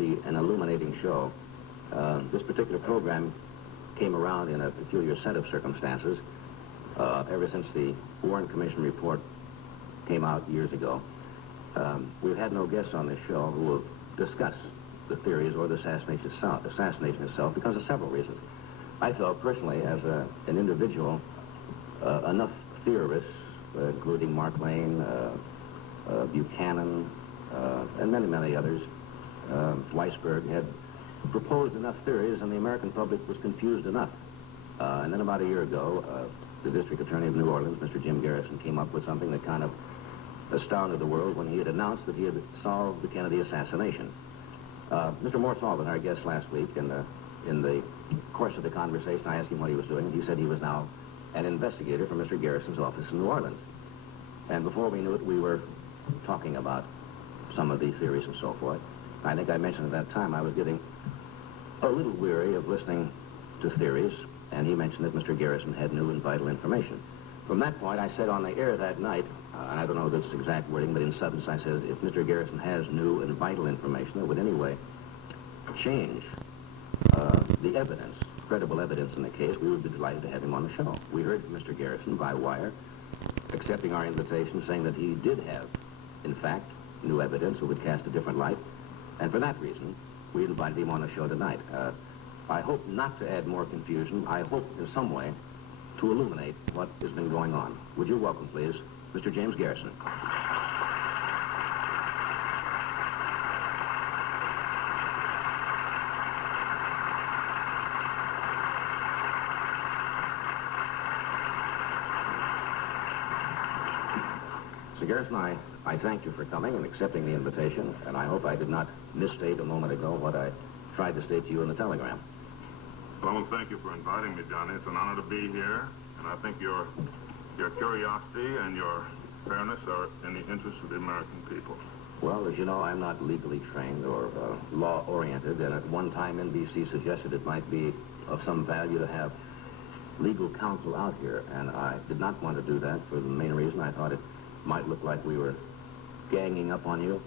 absolutely an illuminating show. This particular program came around in a peculiar set of circumstances. Ever since the Warren Commission report came out years ago, we've had no guests on this show who will discuss the theories or the assassination itself because of several reasons. I felt personally, as an individual, enough theorists, including Mark Lane, Buchanan, and many, many others, Weisberg, had proposed enough theories and the American public was confused enough. And then about a year ago, the District Attorney of New Orleans, Mr. Jim Garrison, came up with something that kind of astounded the world when he had announced that he had solved the Kennedy assassination. Mr. Morse Albin, our guest last week, in the course of the conversation, I asked him what he was doing, and he said he was now an investigator for Mr. Garrison's office in New Orleans. And before we knew it, we were talking about some of the theories and so forth. I think I mentioned at that time I was getting a little weary of listening to theories, and he mentioned that Mr. Garrison had new and vital information. From that point, I said on the air that night, and I don't know this exact wording, but in substance I said, if Mr. Garrison has new and vital information that would in any way change the evidence, credible evidence in the case, we would be delighted to have him on the show. We heard from Mr. Garrison by wire, accepting our invitation, saying that he did have, in fact, new evidence that would cast a different light. And for that reason, we invited him on the show tonight. I hope not to add more confusion. I hope in some way to illuminate what has been going on. Would you welcome, please, Mr. James Garrison. Mr. Garrison, I thank you for coming and accepting the invitation, and I hope I did not misstate a moment ago what I tried to state to you in the telegram. Well, thank you for inviting me, Johnny. It's an honor to be here, and I think your curiosity and your fairness are in the interest of the American people. Well, as you know, I'm not legally trained or law-oriented, and at one time NBC suggested it might be of some value to have legal counsel out here, and I did not want to do that for the main reason I thought it might look like we were ganging up on you,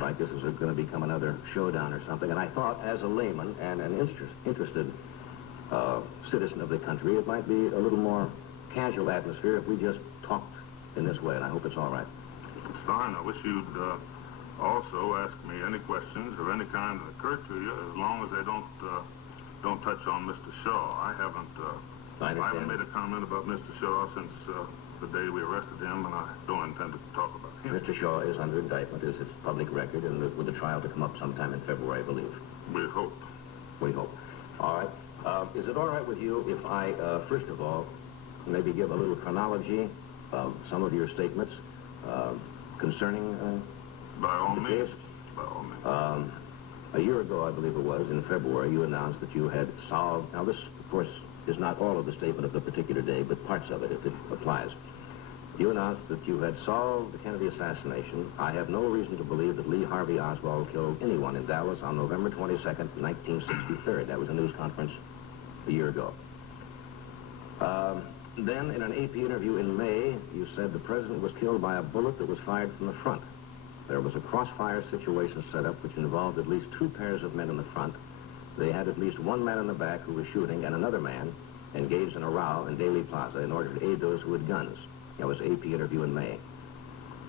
like this was going to become another showdown or something. And I thought, as a layman and an interested citizen of the country, it might be a little more casual atmosphere if we just talked in this way, and I hope it's all right. It's fine. I wish you'd also ask me any questions of any kind that occur to you, as long as they don't touch on Mr. Shaw. I haven't made a comment about Mr. Shaw since the day we arrested him, and I don't intend to talk about him. Mr. Shaw is under indictment, as it's public record, and with the trial to come up sometime in February, I believe. We hope. We hope. All right. Is it all right with you if I, first of all, maybe give a little chronology of some of your statements concerning By all the means. case? By all means. A year ago, I believe it was, in February, you announced that you had solved... Now, this, of course, is not all of the statement of the particular day, but parts of it, if it applies. You announced that you had solved the Kennedy assassination. I have no reason to believe that Lee Harvey Oswald killed anyone in Dallas on November 22nd, 1963. That was a news conference a year ago. Then, in an AP interview in May, you said the president was killed by a bullet that was fired from the front. There was a crossfire situation set up which involved at least two pairs of men in the front. They had at least one man in the back who was shooting and another man engaged in a row in Daley Plaza in order to aid those who had guns. That was an AP interview in May.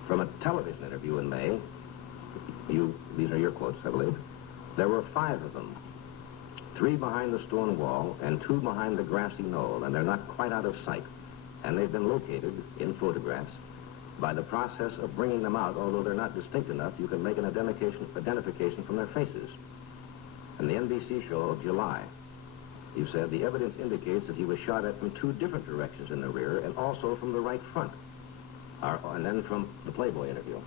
From a television interview in May, these are your quotes, I believe, there were 5 of them. 3 behind the stone wall and 2 behind the grassy knoll, and they're not quite out of sight. And they've been located in photographs. By the process of bringing them out, although they're not distinct enough, you can make an identification from their faces. In the NBC show of July, you said the evidence indicates that he was shot at from 2 different directions in the rear and also from the right front. And then from the Playboy interview,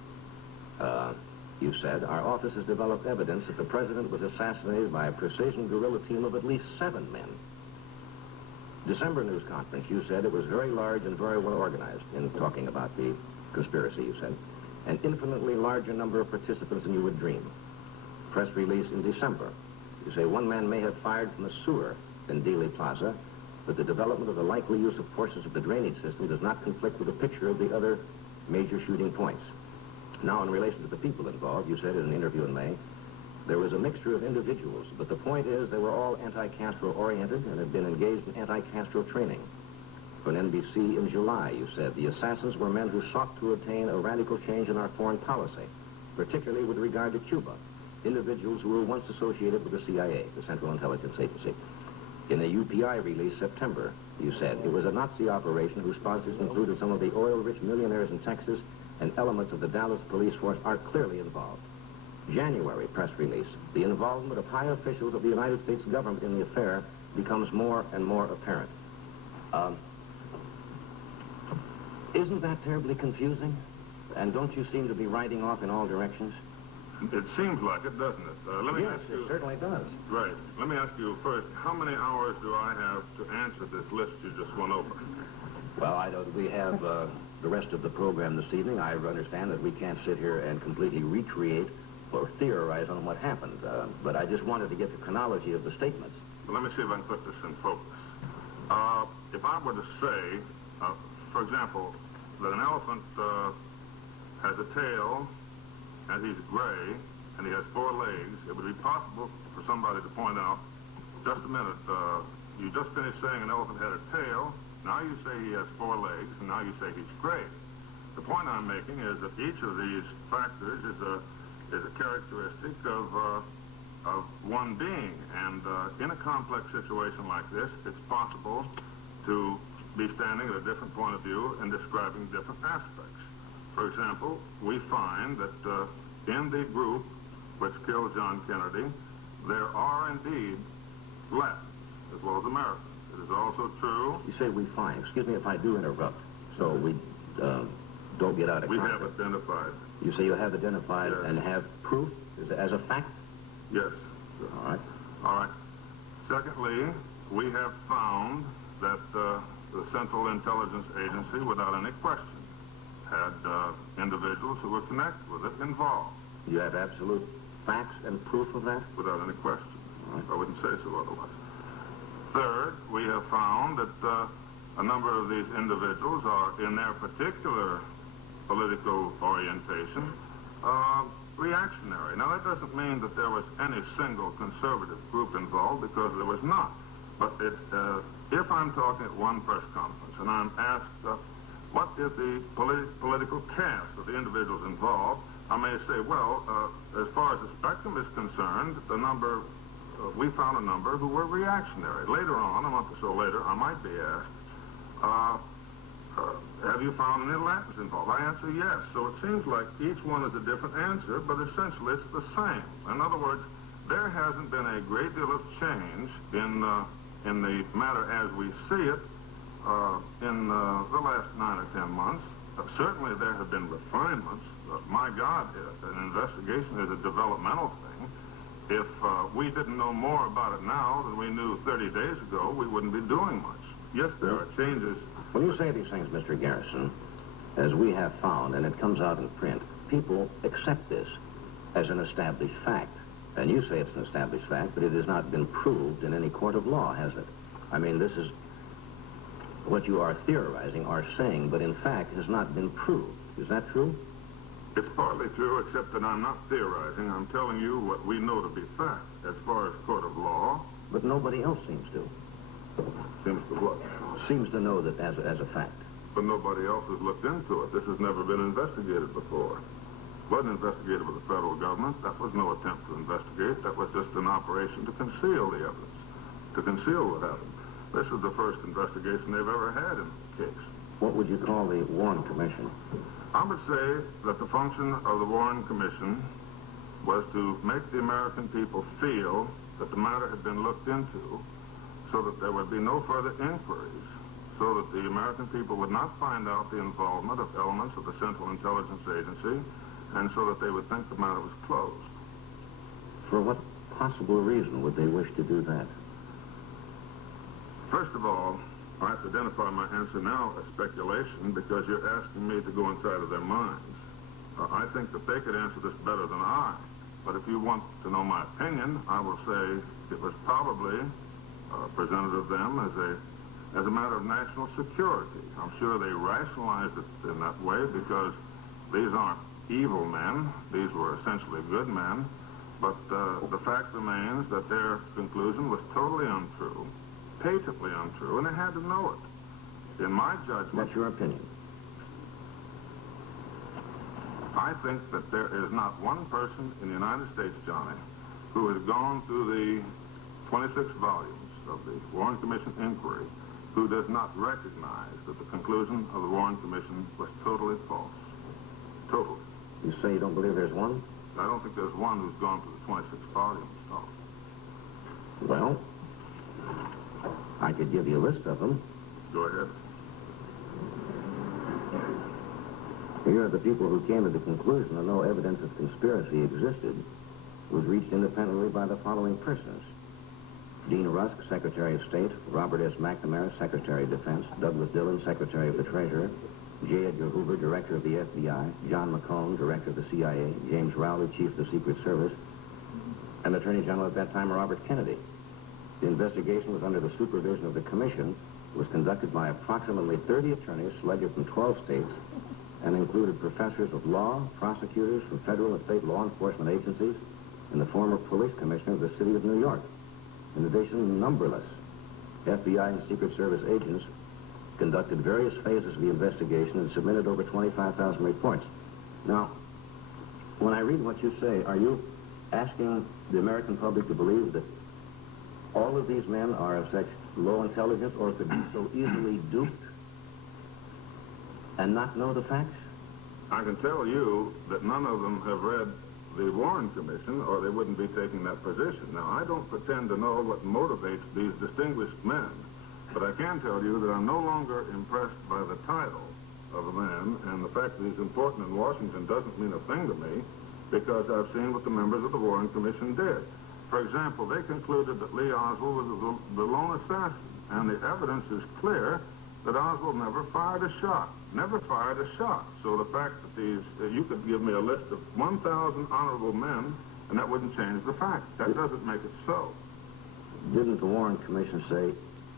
you said, our office has developed evidence that the president was assassinated by a precision guerrilla team of at least 7 men. December news conference, you said it was very large and very well organized in talking about the conspiracy, you said. An infinitely larger number of participants than you would dream. Press release in December. You say one man may have fired from the sewer in Dealey Plaza, but the development of the likely use of forces of the drainage system does not conflict with a picture of the other major shooting points. Now, in relation to the people involved, you said in an interview in May, There was a mixture of individuals, but the point is they were all anti-Castro oriented and had been engaged in anti-Castro training. For an NBC in July, you said, the assassins were men who sought to attain a radical change in our foreign policy, particularly with regard to Cuba, individuals who were once associated with the CIA, the Central Intelligence Agency. In a UPI release September, you said, it was a Nazi operation whose sponsors included some of the oil-rich millionaires in Texas, and elements of the Dallas police force are clearly involved. January press release, the involvement of high officials of the United States government in the affair becomes more and more apparent. Isn't that terribly confusing? And don't you seem to be riding off in all directions? It seems like it, doesn't it? Let me yes, ask you, it certainly does. Right. Let me ask you first, how many hours do I have to answer this list you just went over? Well, I know that we have the rest of the program this evening. I understand that we can't sit here and completely recreate or theorize on what happened, but I just wanted to get the chronology of the statements. Well, let me see if I can put this in focus. If I were to say, for example, that an elephant has a tail, and he's gray, and he has 4 legs, it would be possible for somebody to point out, just a minute, you just finished saying an elephant had a tail, now you say he has 4 legs, and now you say he's gray. The point I'm making is that each of these factors is a characteristic of one being, and in a complex situation like this, it's possible to be standing at a different point of view and describing different aspects. For example, we find that in the group which killed John Kennedy, there are indeed Latins as well as Americans. It is also true... You say we find. Excuse me if I do interrupt, so we don't get out of context. We have identified. You say you have identified yes. and have proof as a fact? Yes. All right. All right. Secondly, we have found that the Central Intelligence Agency, without any question, had individuals who were connected with it involved. You have absolute facts and proof of that? Without any question. Right. I wouldn't say so otherwise. Third, we have found that a number of these individuals are, in their particular political orientation, reactionary. Now, that doesn't mean that there was any single conservative group involved, because there was not. But if I'm talking at one press conference and I'm asked, what is the political cast of the individuals involved, I may say, well, as far as the spectrum is concerned, the number, we found a number who were reactionary. Later on, a month or so later, I might be asked, have you found any Latins involved? I answer yes. So it seems like each one is a different answer, but essentially it's the same. In other words, there hasn't been a great deal of change in the matter as we see it in the last 9 or 10 months. Certainly there have been refinements. My God, an investigation is a developmental thing. If we didn't know more about it now than we knew 30 days ago, we wouldn't be doing much. Yes, there are changes. When you say these things, Mr. Garrison, as we have found, and it comes out in print, people accept this as an established fact. And you say it's an established fact, but it has not been proved in any court of law, has it? I mean, this is what you are theorizing or saying, but in fact has not been proved. Is that true? It's partly true, except that I'm not theorizing. I'm telling you what we know to be fact as far as court of law. But nobody else seems to. Seems to what? Seems to know that as a fact. But nobody else has looked into it. This has never been investigated before. It wasn't investigated by the federal government. That was no attempt to investigate. That was just an operation to conceal the evidence, to conceal what happened. This is the first investigation they've ever had in the case. What would you call the Warren Commission? I would say that the function of the Warren Commission was to make the American people feel that the matter had been looked into, so that there would be no further inquiries, so that the American people would not find out the involvement of elements of the Central Intelligence Agency, and so that they would think the matter was closed. For what possible reason would they wish to do that? First of all, I have to identify my answer now as speculation, because you're asking me to go inside of their minds. I think that they could answer this better than I. But if you want to know my opinion, I will say it was probably presented of them as a matter of national security. I'm sure they rationalized it in that way, because these aren't evil men. These were essentially good men. But the fact remains that their conclusion was totally untrue, patently untrue, and they had to know it. In my judgment... That's your opinion. I think that there is not one person in the United States, Johnny, who has gone through the 26 volumes of the Warren Commission inquiry who does not recognize that the conclusion of the Warren Commission was totally false. Totally. You say you don't believe there's one? I don't think there's one who's gone through the 26 volumes, no. Well, I could give you a list of them. Go ahead. Here are the people who came to the conclusion that no evidence of conspiracy existed was reached independently by the following persons. Dean Rusk, Secretary of State; Robert S. McNamara, Secretary of Defense; Douglas Dillon, Secretary of the Treasury; J. Edgar Hoover, Director of the FBI; John McCone, Director of the CIA; James Rowley, Chief of the Secret Service; and Attorney General at that time, Robert Kennedy. The investigation was under the supervision of the Commission, was conducted by approximately 30 attorneys selected from 12 states, and included professors of law, prosecutors from federal and state law enforcement agencies, and the former police commissioner of the city of New York. In addition, numberless FBI and Secret Service agents conducted various phases of the investigation and submitted over 25,000 reports. Now, when I read what you say, are you asking the American public to believe that all of these men are of such low intelligence or could be so easily duped and not know the facts? I can tell you that none of them have read the Warren Commission, or they wouldn't be taking that position. Now, I don't pretend to know what motivates these distinguished men, but I can tell you that I'm no longer impressed by the title of a man, and the fact that he's important in Washington doesn't mean a thing to me, because I've seen what the members of the Warren Commission did. For example, they concluded that Lee Oswald was the lone assassin, and the evidence is clear that Oswald never fired a shot. Never fired a shot. So the fact that you could give me a list of 1,000 honorable men, and that wouldn't change the fact. That doesn't make it so. Didn't the Warren Commission say,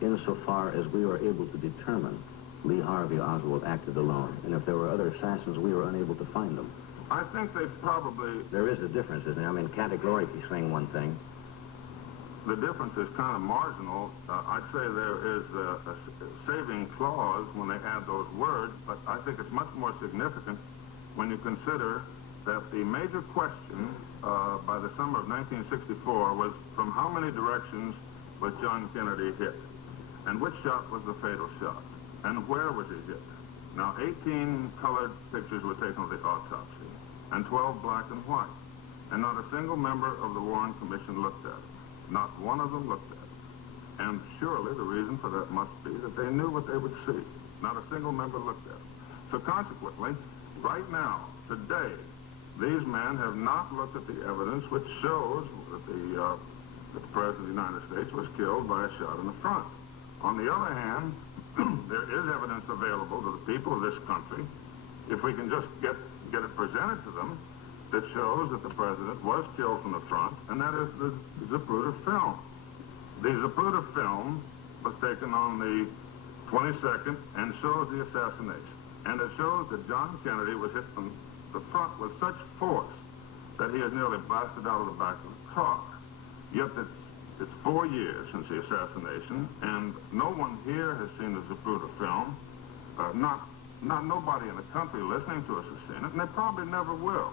insofar as we were able to determine Lee Harvey Oswald acted alone, and if there were other assassins, we were unable to find them? I think they probably... There is a difference, isn't there? I mean, categorically saying one thing. The difference is kind of marginal. I'd say there is a saving clause when they add those words, but I think it's much more significant when you consider that the major question by the summer of 1964 was from how many directions was John Kennedy hit, and which shot was the fatal shot, and where was he hit. Now, 18 colored pictures were taken of the autopsy, and 12 black and white, and not a single member of the Warren Commission looked at it. Not one of them looked at it. And surely the reason for that must be that they knew what they would see. Not a single member looked at it. So consequently, right now, today, these men have not looked at the evidence which shows that the President of the United States was killed by a shot in the front. On the other hand, there is evidence available to the people of this country, if we can just get it presented to them, that shows that the president was killed from the front, and that is the Zapruder film. The Zapruder film was taken on the 22nd and shows the assassination. And it shows that John Kennedy was hit from the front with such force that he has nearly blasted out of the back of the car. Yet it's 4 years since the assassination, and no one here has seen the Zapruder film. Nobody in the country listening to us has seen it, and they probably never will.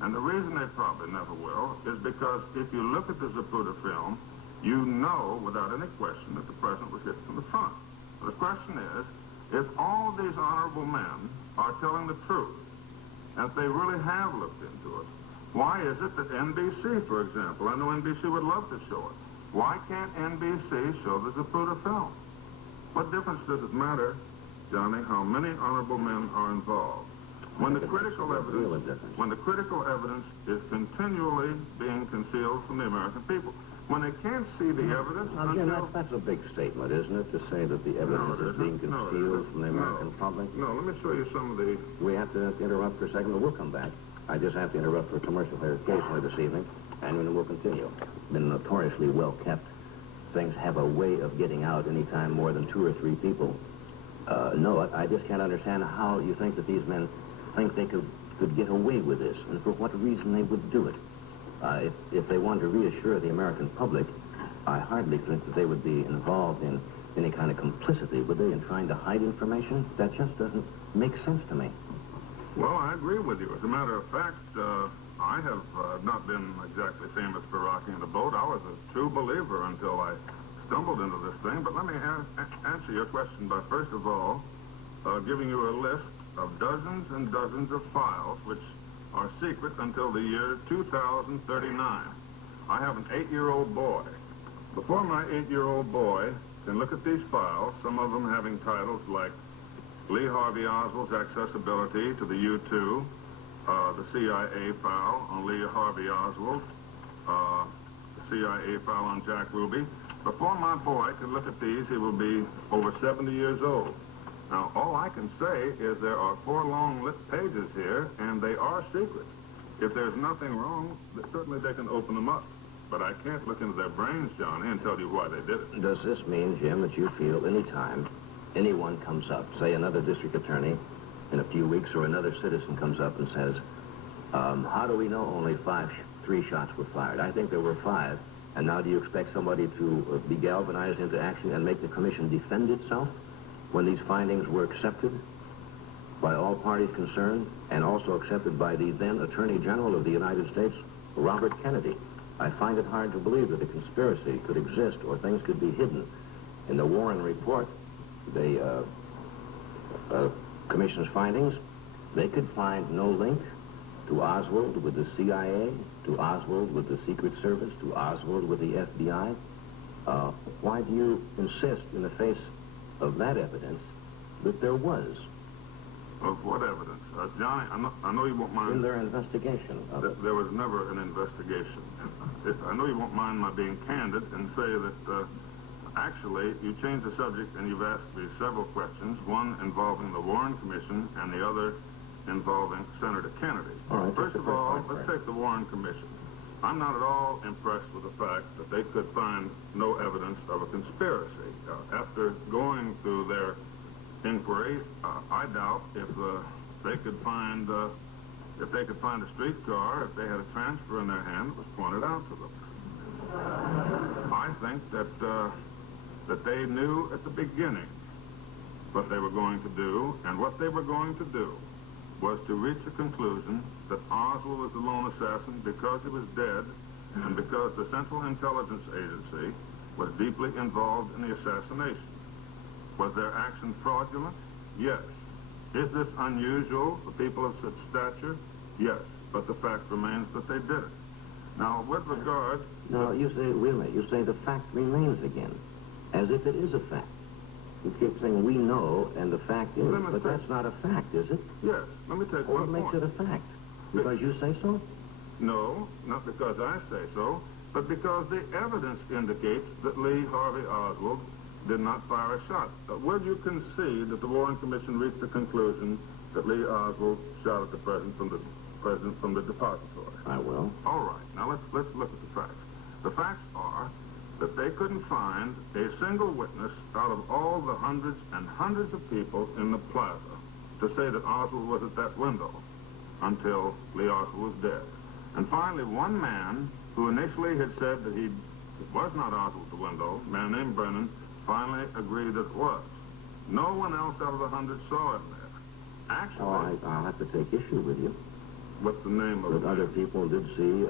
And the reason they probably never will is because if you look at the Zapruder film, you know without any question that the president was hit from the front. The question is, if all these honorable men are telling the truth, and if they really have looked into it, why is it that NBC, for example, I know NBC would love to show it, why can't NBC show the Zapruder film? What difference does it matter, Johnny, how many honorable men are involved? When the critical evidence is continually being concealed from the American people, when they can't see the evidence now, Jim, that's a big statement, isn't it, to say that the evidence is being concealed from the American public? No, let me show you some of the... We have to interrupt for a second, but we'll come back. I just have to interrupt for commercial occasionally this evening, and then we'll continue. Been notoriously well kept. Things have a way of getting out anytime more than 2 or 3 people know it. I just can't understand how you think that these men think they could get away with this, and for what reason they would do it. If they wanted to reassure the American public, I hardly think that they would be involved in any kind of complicity, would they, in trying to hide information? That just doesn't make sense to me. Well, I agree with you. As a matter of fact, I have not been exactly famous for rocking the boat. I was a true believer until I stumbled into this thing. But let me answer your question by, first of all, giving you a list of dozens and dozens of files which are secret until the year 2039. I have an 8-year-old boy. Before my 8-year-old boy can look at these files, some of them having titles like Lee Harvey Oswald's accessibility to the U-2, the CIA file on Lee Harvey Oswald, the CIA file on Jack Ruby. Before my boy can look at these, he will be over 70 years old. Now, all I can say is there are 4 long lit pages here, and they are secret. If there's nothing wrong, certainly they can open them up. But I can't look into their brains, Johnny, and tell you why they did it. Does this mean, Jim, that you feel any time anyone comes up, say another district attorney in a few weeks, or another citizen comes up and says, how do we know only 3 shots were fired? I think there were 5. And now do you expect somebody to be galvanized into action and make the commission defend itself when these findings were accepted by all parties concerned and also accepted by the then Attorney General of the United States, Robert Kennedy? I find it hard to believe that a conspiracy could exist or things could be hidden. In the Warren report, the commission's findings, they could find no link to Oswald with the CIA, to Oswald with the Secret Service, to Oswald with the FBI. Why do you insist in the face of that evidence that there was? Of what evidence? Johnny, I know you won't mind... In their investigation. There was never an investigation. I know you won't mind my being candid and say that, actually, you changed the subject and you've asked me several questions, one involving the Warren Commission and the other involving Senator Kennedy. All right, first of all, let's take the Warren Commission. I'm not at all impressed with the fact that they could find no evidence of a conspiracy. After going through their inquiry, I doubt if they could find a streetcar, if they had a transfer in their hand, it was pointed out to them. I think that they knew at the beginning what they were going to do, and what they were going to do was to reach the conclusion that Oswald was the lone assassin because he was dead and because the Central Intelligence Agency was deeply involved in the assassination. Was their action fraudulent? Yes. Is this unusual for people of such stature? Yes. But the fact remains that they did it. Now, with regard... No, you say, wait a minute, you say the fact remains again, as if it is a fact. You keep saying we know, and the fact is, but that's not a fact, is it? Yes. Let me take one point. What makes it a fact? Because you say so? No, not because I say so, but because the evidence indicates that Lee Harvey Oswald did not fire a shot. Would you concede that the Warren Commission reached the conclusion that Lee Oswald shot at the president from the depository? I will. All right. Now let's look at the facts. The facts are that they couldn't find a single witness out of all the hundreds and hundreds of people in the plaza to say that Oswald was at that window until Lee Oswald was dead. And finally, one man who initially had said that it was not Oswald at the window, a man named Brennan, finally agreed that it was. No one else out of the hundreds saw it there. Actually... I'll have to take issue with you. What's the name of it? That other people did see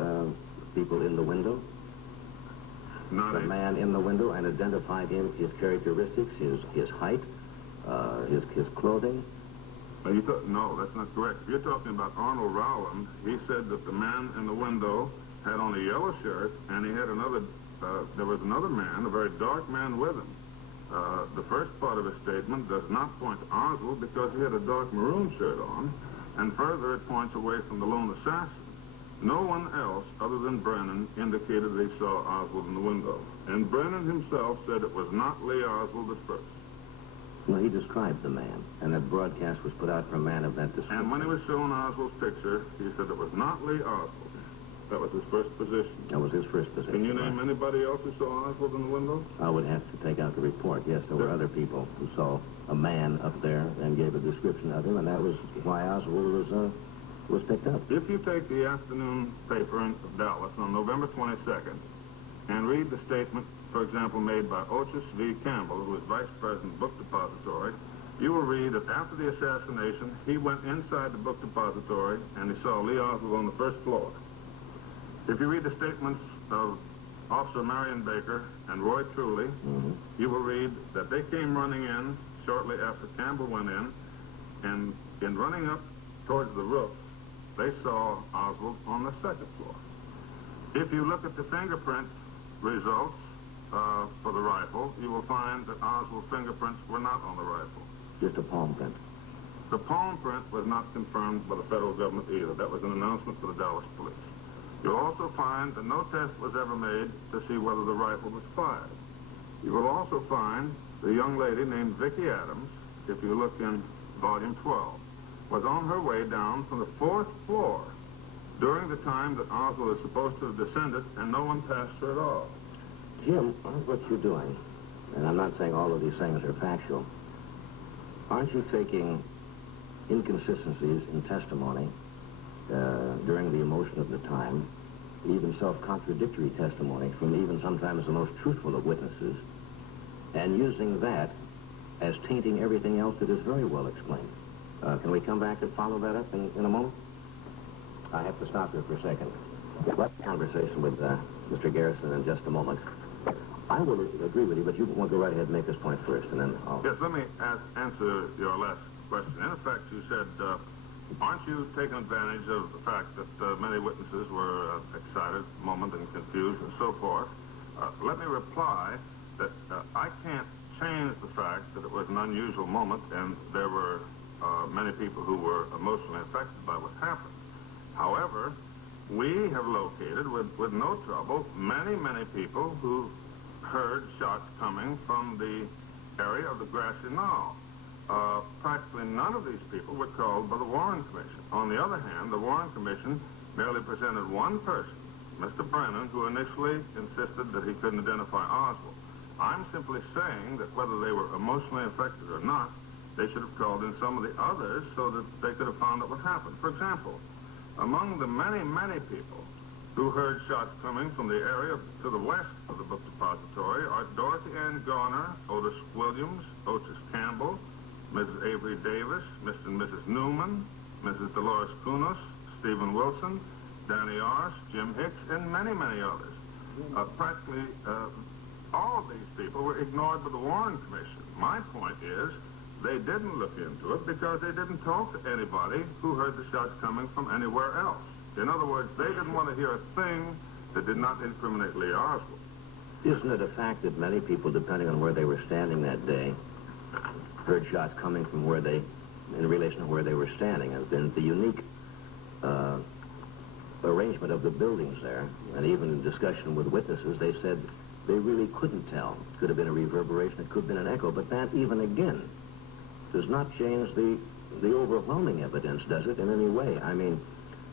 people in the window? Not the man in the window, and identified him, his characteristics, his height, his clothing? No, that's not correct. If you're talking about Arnold Rowland, he said that the man in the window had on a yellow shirt, and he had another, there was another man, a very dark man with him. The first part of his statement does not point to Oswald because he had a dark maroon shirt on, and further it points away from the lone assassin. No one else other than Brennan indicated they saw Oswald in the window. And Brennan himself said it was not Lee Oswald at first. Well, he described the man, and that broadcast was put out for a man of that description. And when he was shown Oswald's picture, he said it was not Lee Oswald. That was his first position. That was his first position. Can you name anybody else who saw Oswald in the window? I would have to take out the report. Yes, there were other people who saw a man up there and gave a description of him, and that was why Oswald was was picked up. If you take the afternoon paper of Dallas on November 22nd and read the statement, for example, made by Otis V. Campbell, who was vice president of Book Depository, you will read that after the assassination, he went inside the book depository and he saw Lee Oswald on the first floor. If you read the statements of Officer Marion Baker and Roy Truly, you will read that they came running in shortly after Campbell went in, and in running up towards the roof, they saw Oswald on the second floor. If you look at the fingerprint results for the rifle, you will find that Oswald's fingerprints were not on the rifle. Just a palm print. The palm print was not confirmed by the federal government either. That was an announcement for the Dallas police. You'll also find that no test was ever made to see whether the rifle was fired. You will also find the young lady named Vicki Adams, if you look in volume 12, was on her way down from the fourth floor during the time that Oswald is supposed to have descended, and no one passed her at all. Jim, aren't what you're doing, and I'm not saying all of these things are factual, aren't you taking inconsistencies in testimony during the emotion of the time, even self-contradictory testimony from even sometimes the most truthful of witnesses, and using that as tainting everything else that is very well explained? Can we come back and follow that up in a moment? I have to stop here for a second. We'll have a conversation with Mr. Garrison in just a moment. I will agree with you, but you want to go right ahead and make this point first, and then I'll... Yes, let me answer your last question. In effect, you said, aren't you taking advantage of the fact that many witnesses were excited, at the moment, and confused, and so forth? Let me reply that I can't change the fact that it was an unusual moment, and there were many people who were emotionally affected by what happened. However, we have located, with no trouble, many, many people who heard shots coming from the area of the grassy knoll. Practically none of these people were called by the Warren Commission. On the other hand, the Warren Commission merely presented one person, Mr. Brennan, who initially insisted that he couldn't identify Oswald. I'm simply saying that whether they were emotionally affected or not, they should have called in some of the others so that they could have found out what happened. For example, among the many, many people who heard shots coming from the area to the west of the book depository are Dorothy Ann Garner, Otis Williams, Otis Campbell, Mrs. Avery Davis, Mr. and Mrs. Newman, Mrs. Dolores Kunos, Stephen Wilson, Danny Arce, Jim Hicks, and many, many others. Practically all of these people were ignored by the Warren Commission. My point is, they didn't look into it because they didn't talk to anybody who heard the shots coming from anywhere else. In other words, they didn't want to hear a thing that did not incriminate Lee Oswald. Isn't it a fact that many people, depending on where they were standing that day, heard shots coming from where they, in relation to where they were standing, and then the unique arrangement of the buildings there, and even in discussion with witnesses, they said they really couldn't tell. It could have been a reverberation, it could have been an echo, but that, even again, does not change the overwhelming evidence, does it, in any way? I mean,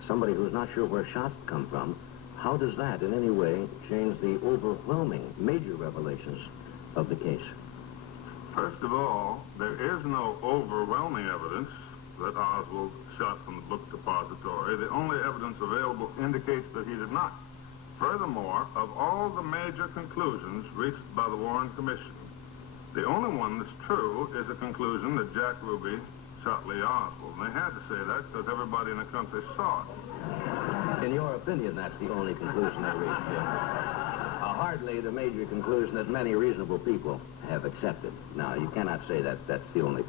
somebody who's not sure where shots come from, how does that in any way change the overwhelming major revelations of the case? First of all, there is no overwhelming evidence that Oswald shot from the book depository. The only evidence available indicates that he did not. Furthermore, of all the major conclusions reached by the Warren Commission, the only one that's true is the conclusion that Jack Ruby shot Lee Oswald. And they had to say that because everybody in the country saw it. In your opinion, that's the only conclusion they reached, Jim. Hardly the major conclusion that many reasonable people have accepted. Now, you cannot say that that's the only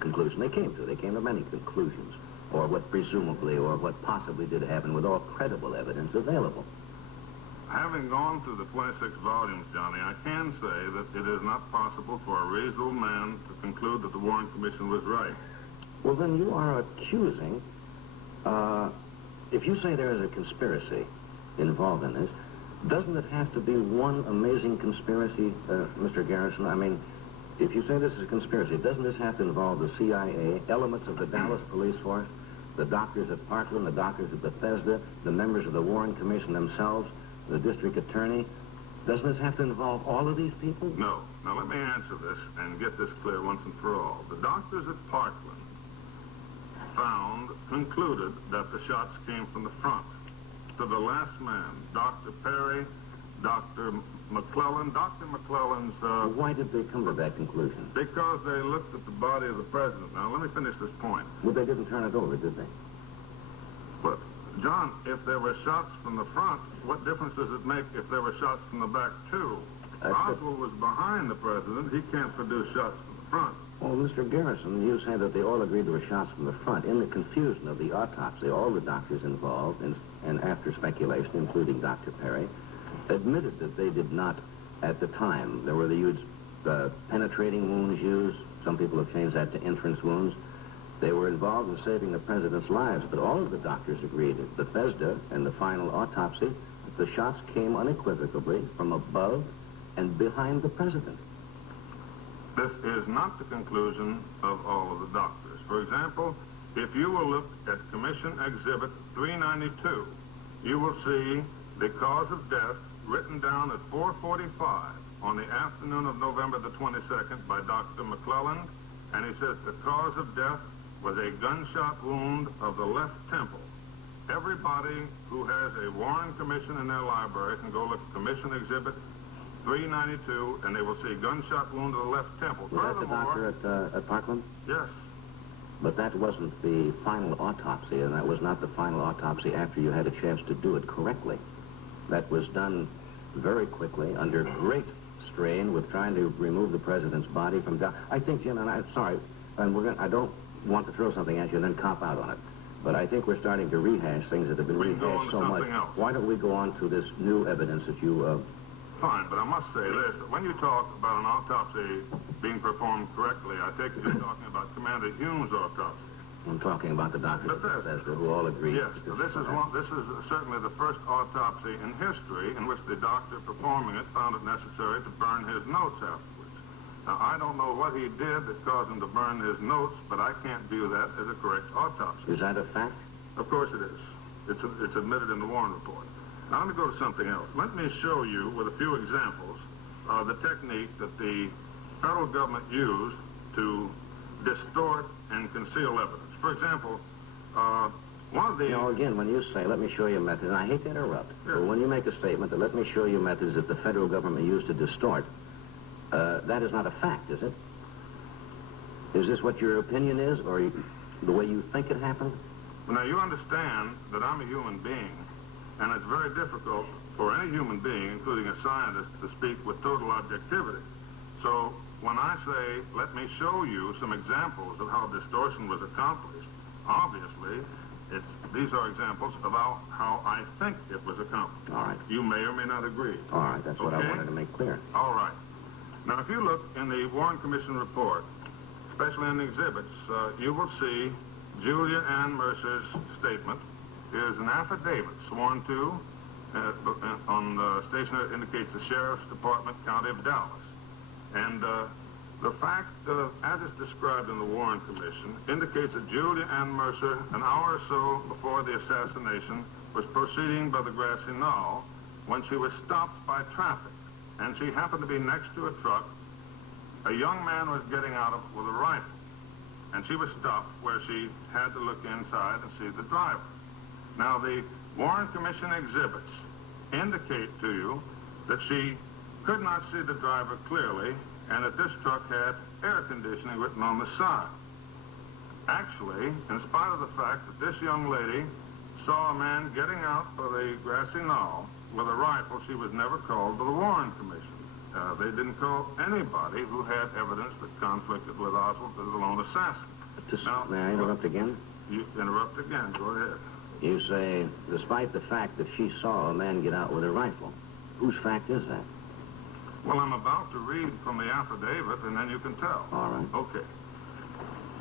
conclusion they came to. They came to many conclusions, or what presumably, or what possibly did happen with all credible evidence available. Having gone through the 26 volumes, Johnny, I can say that it is not possible for a reasonable man to conclude that the Warren Commission was right. Well, then you are accusing, if you say there is a conspiracy involved in this, doesn't it have to be one amazing conspiracy, Mr. Garrison? I mean, if you say this is a conspiracy, doesn't this have to involve the CIA, elements of the Dallas police force, the doctors at Parkland, the doctors at Bethesda, the members of the Warren Commission themselves, the district attorney? Doesn't this have to involve all of these people? No. Now, let me answer this and get this clear once and for all. The doctors at Parkland concluded that the shots came from the front. To the last man, Dr. Perry, Dr. McClellan. Dr. McClellan's... Why did they come to that conclusion? Because they looked at the body of the president. Now, let me finish this point. Well, they didn't turn it over, did they? But, John, if there were shots from the front, what difference does it make if there were shots from the back, too? Oswald was behind the president. He can't produce shots from the front. Well, Mr. Garrison, you say that they all agreed there were shots from the front. In the confusion of the autopsy, all the doctors involved, and after speculation, including Dr. Perry, admitted that they did not, at the time, there were the huge penetrating wounds used. Some people have changed that to entrance wounds. They were involved in saving the president's lives, but all of the doctors agreed at Bethesda and the final autopsy that the shots came unequivocally from above and behind the president. This is not the conclusion of all of the doctors. For example, if you will look at Commission Exhibit 392, you will see the cause of death written down at 4:45 on the afternoon of November the 22nd by Dr. McClellan, and he says the cause of death was a gunshot wound of the left temple. Everybody who has a Warren Commission in their library can go look at Commission Exhibit 392, and they will see a gunshot wound to the left temple. Was that the doctor at Parkland? Yes. But that wasn't the final autopsy, and that was not the final autopsy after you had a chance to do it correctly. That was done very quickly, under great strain, with trying to remove the president's body from down. I think, Jim, and I'm sorry, and I don't want to throw something at you and then cop out on it, but I think we're starting to rehash things that have been rehashed so much. Why don't we go on to this new evidence that you... Fine, but I must say this. When you talk about an autopsy being performed correctly, I take it you're talking about Commander Hume's autopsy. I'm talking about the doctors at Bethesda who all agreed. Yes, this is certainly the first autopsy in history in which the doctor performing it found it necessary to burn his notes afterwards. Now, I don't know what he did that caused him to burn his notes, but I can't view that as a correct autopsy. Is that a fact? Of course it is. It's admitted in the Warren report. Now, let me go to something else. Let me show you, with a few examples, the technique that the federal government used to distort and conceal evidence. For example, one of the... You know, again, when you say, let me show you methods, and I hate to interrupt, but when you make a statement that let me show you methods that the federal government used to distort, that is not a fact, is it? Is this what your opinion is, or the way you think it happened? Well, now, you understand that I'm a human being, and it's very difficult for any human being, including a scientist, to speak with total objectivity. So when I say, let me show you some examples of how distortion was accomplished, obviously, these are examples of how I think it was accomplished. All right. You may or may not agree. All right, that's what I wanted to make clear. All right. Now, if you look in the Warren Commission report, especially in the exhibits, you will see Julia Ann Mercer's statement. Is an affidavit sworn to on the station that indicates the Sheriff's Department, County of Dallas. And the fact, as is described in the Warren Commission, indicates that Julia Ann Mercer, an hour or so before the assassination, was proceeding by the grassy knoll when she was stopped by traffic. And she happened to be next to a truck. A young man was getting out of it with a rifle. And she was stopped where she had to look inside and see the driver. Now, the Warren Commission exhibits indicate to you that she could not see the driver clearly and that this truck had air conditioning written on the side. Actually, in spite of the fact that this young lady saw a man getting out of the grassy knoll with a rifle, she was never called to the Warren Commission. They didn't call anybody who had evidence that conflicted with Oswald as a lone assassin. May I interrupt again? You interrupt again. Go ahead. You say, despite the fact that she saw a man get out with a rifle. Whose fact is that? Well, I'm about to read from the affidavit, and then you can tell. All right. Okay.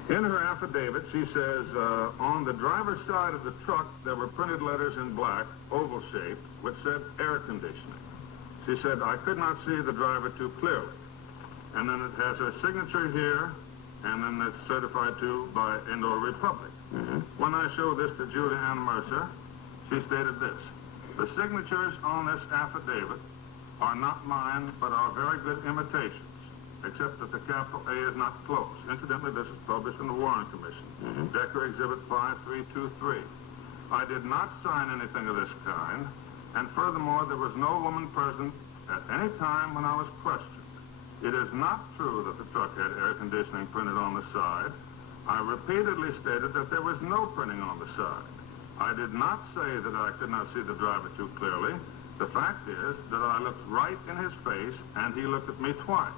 In her affidavit, she says, on the driver's side of the truck, there were printed letters in black, oval-shaped, which said air conditioning. She said, I could not see the driver too clearly. And then it has her signature here, and then it's certified to by Indoor Republic. When I showed this to Julia Ann Mercer, she stated this: the signatures on this affidavit are not mine, but are very good imitations. except that the capital A is not close. Incidentally, this is published in the Warren Commission. Decker Exhibit 5323. I did not sign anything of this kind, and furthermore, there was no woman present at any time when I was questioned. It is not true that the truck had air conditioning printed on the side. I repeatedly stated that there was no printing on the side. I did not say that I could not see the driver too clearly. The fact is that I looked right in his face, and he looked at me twice.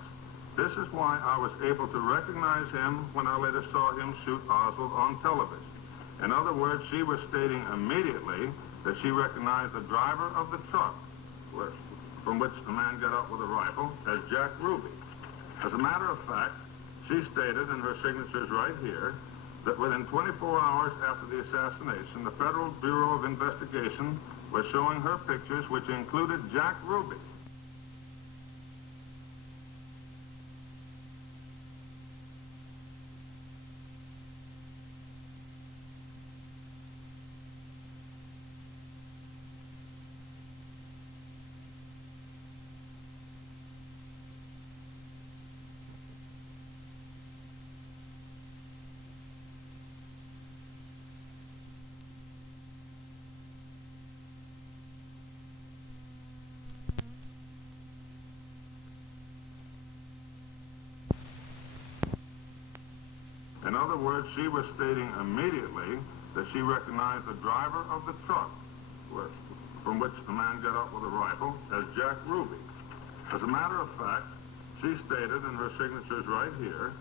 This is why I was able to recognize him when I later saw him shoot Oswald on television. In other words, she was stating immediately that she recognized the driver of the truck, from which the man got out with a rifle, as Jack Ruby. As a matter of fact, she stated, and her signature's right here, that within 24 hours after the assassination, the Federal Bureau of Investigation was showing her pictures, which included Jack Ruby. In other words, she was stating immediately that she recognized the driver of the truck, from which the man got out with a rifle, as Jack Ruby. As a matter of fact, she stated, and her signature's right here,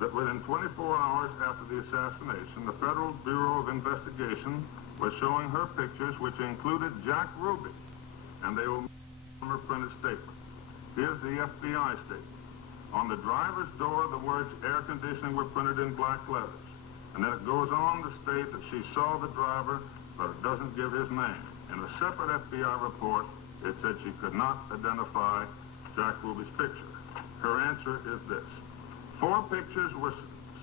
that within 24 hours after the assassination, the Federal Bureau of Investigation was showing her pictures, which included Jack Ruby, and they were from her printed statement. Here's the FBI statement. On the driver's door, the words air conditioning were printed in black letters. And then it goes on to state that she saw the driver, but it doesn't give his name. In a separate FBI report, it said she could not identify Jack Ruby's picture. Her answer is this. 4 pictures were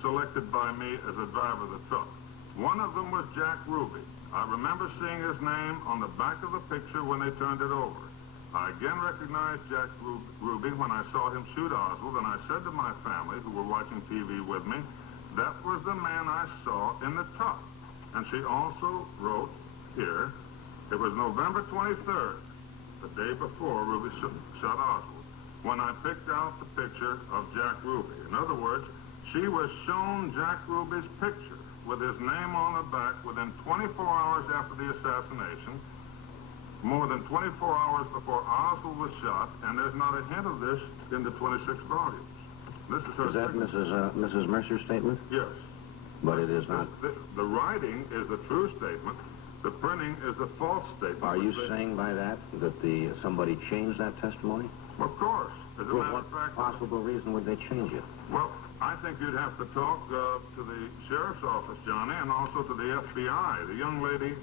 selected by me as a driver of the truck. One of them was Jack Ruby. I remember seeing his name on the back of the picture when they turned it over. I again recognized Jack Ruby when I saw him shoot Oswald, and I said to my family, who were watching TV with me, that was the man I saw in the truck. And she also wrote here, it was November 23rd, the day before Ruby shot Oswald, when I picked out the picture of Jack Ruby. In other words, she was shown Jack Ruby's picture with his name on the back within 24 hours after the assassination, more than 24 hours before Oswald was shot, and there's not a hint of this in the 26 volumes. This is her. Is that Mrs. Mercer's statement? Yes. But it is not. The writing is a true statement. The printing is a false statement. Are you saying by that somebody changed that testimony? Of course. As a matter of fact, what possible reason would they change it? Well, I think you'd have to talk to the sheriff's office, Johnny, and also to the FBI. The young lady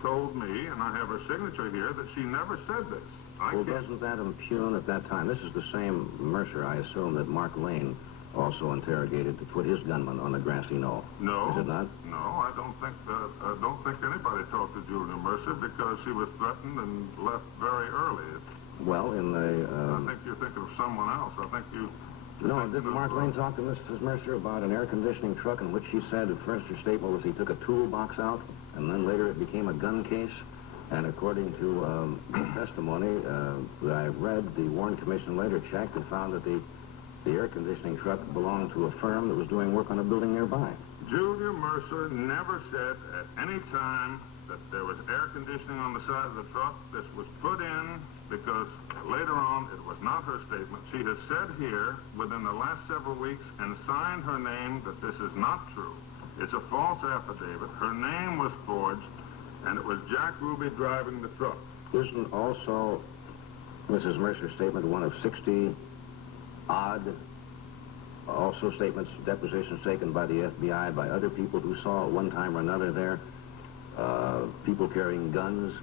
told me, and I have her signature here, that she never said this. Well, doesn't that impugn at that time? This is the same Mercer, I assume, that Mark Lane also interrogated to put his gunman on the grassy knoll. No. Is it not? No, I don't think anybody talked to Julia Mercer because she was threatened and left very early. Well, in the... I think you're thinking of someone else. I think you... No, didn't Mark Lane talk to Mrs. Mercer about an air conditioning truck in which she said at first her statement was he took a toolbox out and then later it became a gun case? And according to testimony that I read, the Warren Commission later checked and found that the air conditioning truck belonged to a firm that was doing work on a building nearby. Julia Mercer never said at any time that there was air conditioning on the side of the truck. This was put in because later on it was not her statement. She has said here within the last several weeks and signed her name that this is not true. It's a false affidavit. Her name was forged, and it was Jack Ruby driving the truck. Isn't also Mrs. Mercer's statement one of 60-odd also statements, depositions taken by the FBI by other people who saw at one time or another there, people carrying guns,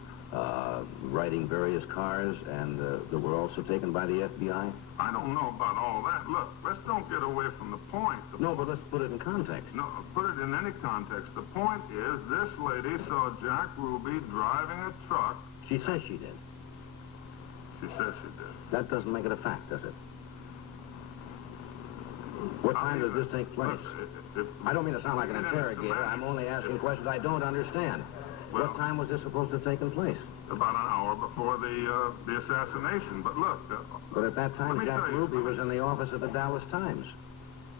riding various cars, and that were also taken by the FBI? I don't know about all that. Look, let's don't get away from the point. No, but let's put it in context. No, put it in any context. The point is this lady saw Jack Ruby driving a truck. She says she did. She says she did. That doesn't make it a fact, does it? What time does this take place? I don't mean to sound like an interrogator. I'm only asking questions I don't understand. Well, what time was this supposed to have taken place? About an hour before the assassination. But look... but at that time, Jack Ruby was in the office of the Dallas Times.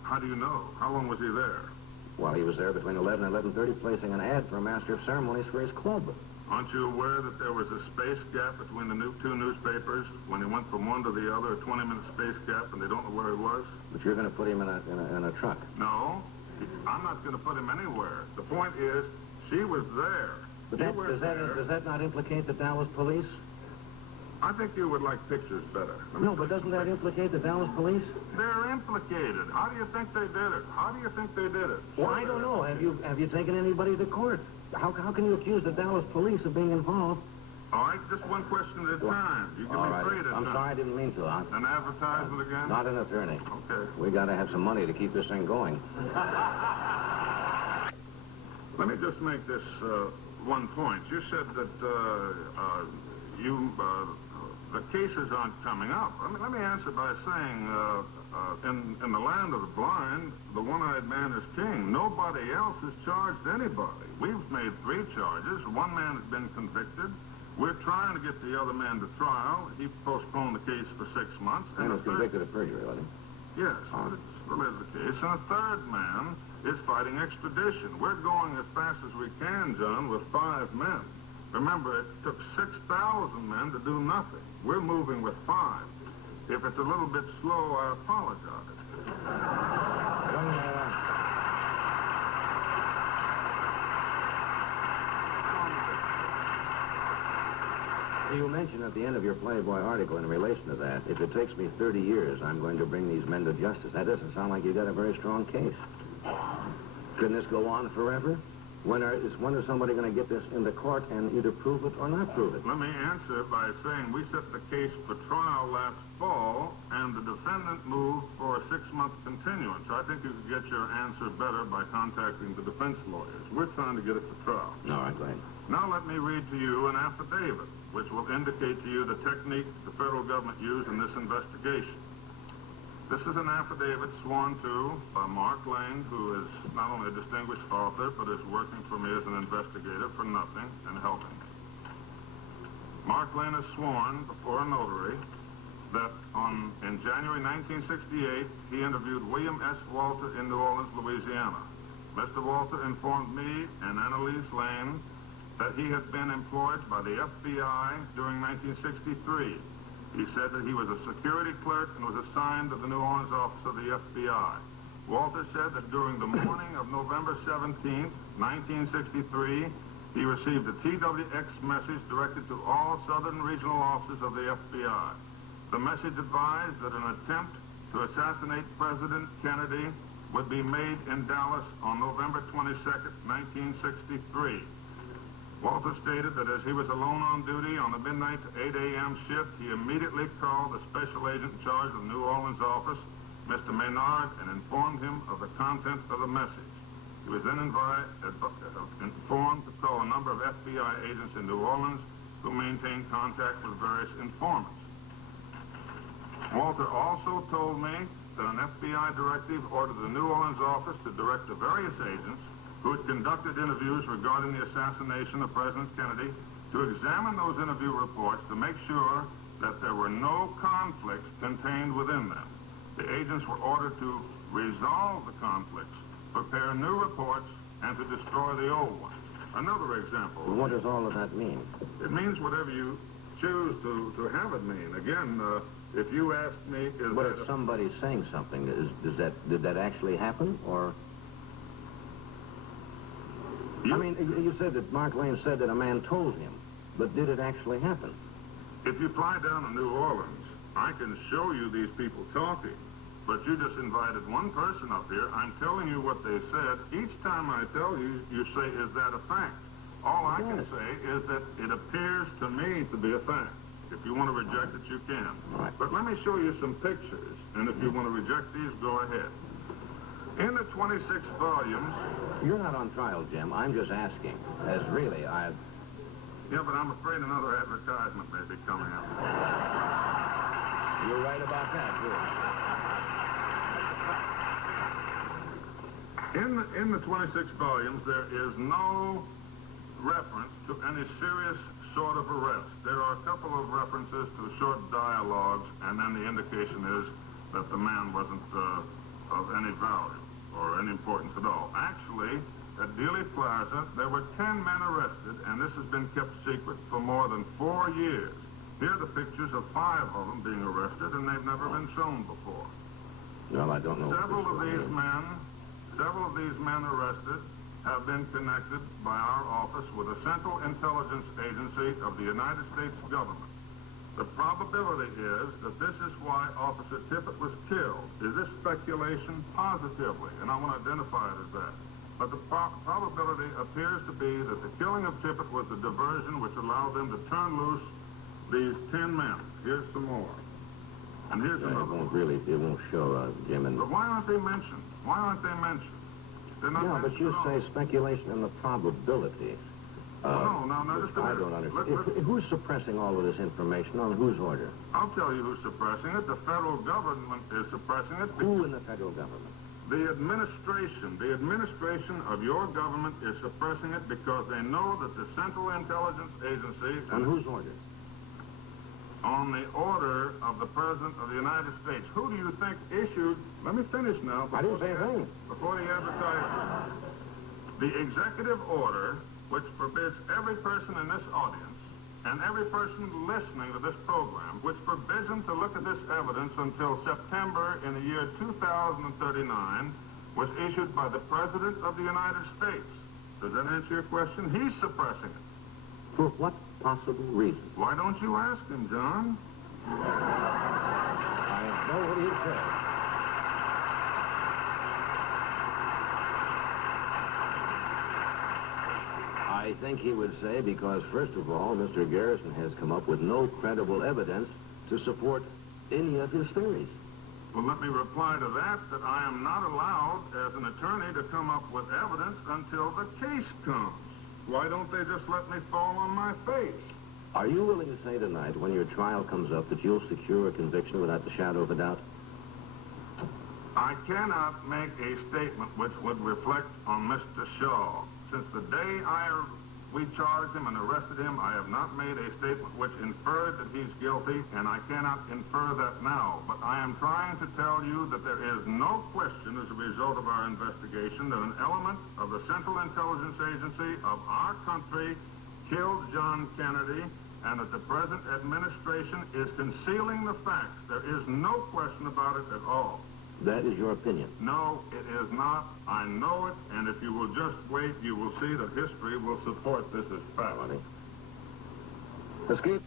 How do you know? How long was he there? Well, he was there between 11 and 11:30 placing an ad for a master of ceremonies for his club. Aren't you aware that there was a space gap between the two newspapers? When he went from one to the other, a 20-minute space gap, and they don't know where he was? But you're going to put him in a truck. No, I'm not going to put him anywhere. The point is, she was there. But does that not implicate the Dallas police? I think you would like pictures better. No, but doesn't that implicate the Dallas police? They're implicated. How do you think they did it? How do you think they did it? Well, I don't know. Have you taken anybody to court? How can you accuse the Dallas police of being involved? All right, just one question at a time. You can be free to... I'm sorry, I didn't mean to. An advertisement again? Not an attorney. Okay. We got to have some money to keep this thing going. Let me just make this one point. You said that the cases aren't coming up. Let me answer by saying, in the land of the blind, the one-eyed man is king. Nobody else has charged anybody. We've made 3 charges. One man has been convicted. We're trying to get the other man to trial. He postponed the case for 6 months. And was convicted of perjury, wasn't he? Yes, but it's really the case. And a third man is fighting extradition. We're going as fast as we can, John, with 5 men. Remember, it took 6,000 men to do nothing. We're moving with 5. If it's a little bit slow, I apologize. You mentioned at the end of your Playboy article in relation to that, if it takes me 30 years, I'm going to bring these men to justice. That doesn't sound like you got a very strong case. Can this go on forever? When is somebody going to get this into court and either prove it or not prove it? Let me answer by saying we set the case for trial last fall, and the defendant moved for a 6-month continuance. I think you could get your answer better by contacting the defense lawyers. We're trying to get it to trial. All right, go ahead. Now let me read to you an affidavit, which will indicate to you the technique the federal government used in this investigation. This is an affidavit sworn to by Mark Lane, who is not only a distinguished author, but is working for me as an investigator for nothing and helping me. Mark Lane has sworn before a notary that in January 1968, he interviewed William S. Walter in New Orleans, Louisiana. Mr. Walter informed me and Annalise Lane that he had been employed by the FBI during 1963. He said that he was a security clerk and was assigned to the New Orleans office of the FBI. Walter said that during the morning of November 17, 1963, he received a TWX message directed to all southern regional offices of the FBI. The message advised that an attempt to assassinate President Kennedy would be made in Dallas on November 22, 1963. Walter stated that as he was alone on duty on the midnight to 8 a.m. shift, he immediately called the special agent in charge of the New Orleans office, Mr. Maynard, and informed him of the content of the message. He was then informed to call a number of FBI agents in New Orleans who maintained contact with various informants. Walter also told me that an FBI directive ordered the New Orleans office to direct the various agents who had conducted interviews regarding the assassination of President Kennedy to examine those interview reports to make sure that there were no conflicts contained within them. The agents were ordered to resolve the conflicts, prepare new reports, and to destroy the old ones. Another example. Well, what does all of that mean? It means whatever you choose to have it mean. Again, if you ask me... But if somebody's saying something, did that actually happen, or... I mean, you said that Mark Lane said that a man told him, but did it actually happen? If you fly down to New Orleans, I can show you these people talking, but you just invited one person up here. I'm telling you what they said. Each time I tell you, you say, is that a fact? All I can say is that it appears to me to be a fact. If you want to reject it, you can. Right. But let me show you some pictures, and if you want to reject these, go ahead. In the 26 volumes... You're not on trial, Jim. I'm just asking. As really, I've... Yeah, but I'm afraid another advertisement may be coming up. You're right about that, too. In the 26 volumes, there is no reference to any serious sort of arrest. There are a couple of references to short dialogues, and then the indication is that the man wasn't of any value or any importance at all. Actually, at Dealey Plaza, there were 10 men arrested, and this has been kept secret for more than 4 years. Here are the pictures of 5 of them being arrested, and they've never been shown before. Well, I don't know. Several of these men arrested have been connected by our office with a Central Intelligence Agency of the United States government. The probability is that this is why Officer Tippit was killed. Is this speculation? Positively, and I want to identify it as that. But the probability appears to be that the killing of Tippit was the diversion which allowed them to turn loose these 10 men. Here's some more. And here's another one. It won't show, Jim. But why aren't they mentioned? Why aren't they mentioned? They're not yeah, but mentioned you at say all. speculation and the probability. No, just a I minute. don't understand. Who's suppressing all of this information? On whose order? I'll tell you who's suppressing it. The federal government is suppressing it. Who in the federal government? The administration of your government is suppressing it because they know that the Central Intelligence Agency... On whose order? On the order of the President of the United States. Who do you think issued... Let me finish now. I didn't say a thing. Before the advertisement. The executive order, which forbids every person in this audience and every person listening to this program, which forbids them to look at this evidence until September in the year 2039, was issued by the President of the United States. Does that answer your question? He's suppressing it. For what possible reason? Why don't you ask him, John? I know what he said. I think he would say because, first of all, Mr. Garrison has come up with no credible evidence to support any of his theories. Well, let me reply to that I am not allowed, as an attorney, to come up with evidence until the case comes. Why don't they just let me fall on my face? Are you willing to say tonight, when your trial comes up, that you'll secure a conviction without the shadow of a doubt? I cannot make a statement which would reflect on Mr. Shaw. Since the day we charged him and arrested him, I have not made a statement which inferred that he's guilty, and I cannot infer that now. But I am trying to tell you that there is no question as a result of our investigation that an element of the Central Intelligence Agency of our country killed John Kennedy, and that the present administration is concealing the facts. There is no question about it at all. That is your opinion? No, it is not. I know it, and if you will just wait, you will see that history will support this as fact. Escape.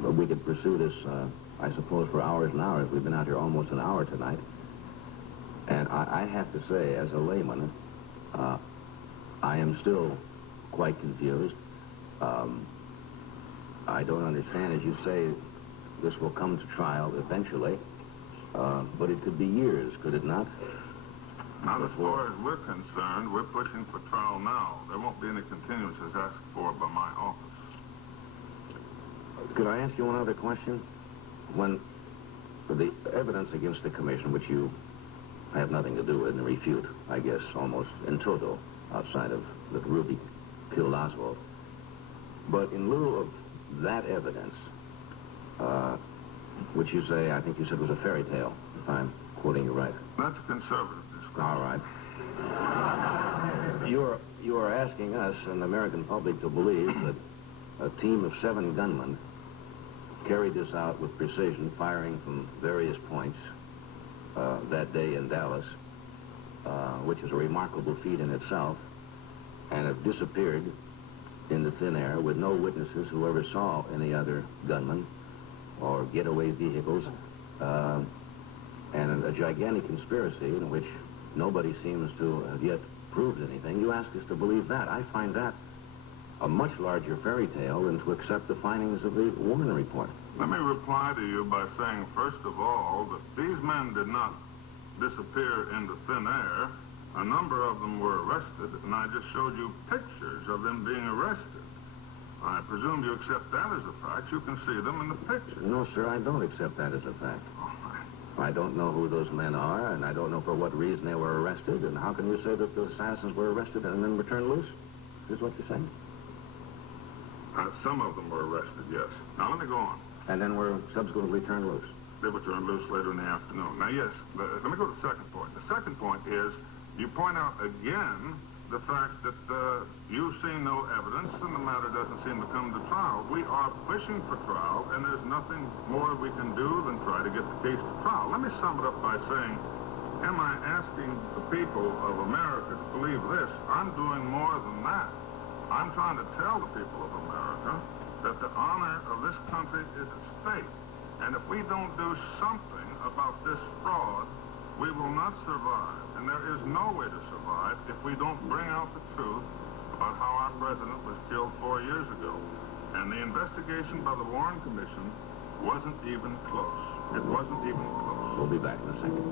But we could pursue this, I suppose, for hours and hours. We've been out here almost an hour tonight. And I have to say, as a layman, I am still quite confused. I don't understand, as you say, this will come to trial eventually, but it could be years, could it not? Not as far as we're concerned. We're pushing for trial now. There won't be any continuances asked for by my office. Could I ask you one other question? When the evidence against the commission, which you have nothing to do with and refute, I guess, almost in toto, outside of that Ruby killed Oswald. But in lieu of that evidence, which you say, I think you said was a fairy tale, if I'm quoting you right. That's conservative description. All right. You are asking us and the American public to believe that a team of 7 gunmen carried this out with precision, firing from various points that day in Dallas, which is a remarkable feat in itself, and have disappeared in the thin air with no witnesses who ever saw any other gunmen or getaway vehicles, and a gigantic conspiracy in which nobody seems to have yet proved anything. You ask us to believe that. I find that a much larger fairy tale than to accept the findings of the Warren report. Let me reply to you by saying, first of all, that these men did not disappear into thin air. A number of them were arrested, and I just showed you pictures of them being arrested. I presume you accept that as a fact. You can see them in the pictures. No, sir, I don't accept that as a fact. I don't know who those men are, and I don't know for what reason they were arrested, and how can you say that the assassins were arrested and then returned loose? Is what you're saying? Some of them were arrested, yes. Now, let me go on. And then were subsequently turned loose? They were turned loose later in the afternoon. Now, yes, let me go to the second point. The second point is, you point out again the fact that you've seen no evidence and the matter doesn't seem to come to trial. We are pushing for trial, and there's nothing more we can do than try to get the case to trial. Let me sum it up by saying, am I asking the people of America to believe this? I'm doing more than that. I'm trying to tell the people of America that the honor of this country is at stake. And if we don't do something about this fraud, we will not survive. And there is no way to survive if we don't bring out the truth about how our president was killed 4 years ago. And the investigation by the Warren Commission wasn't even close. It wasn't even close. We'll be back in a second.